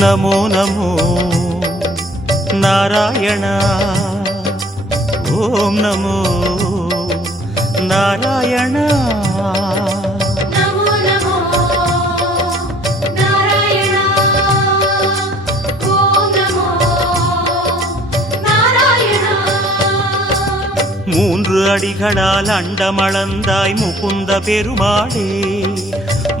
నమో నమో నారాయణ ఓం నమో నారాయణ மூன்று அடிகளால் அண்டமளந்தாய் முகுந்த பெருமாளே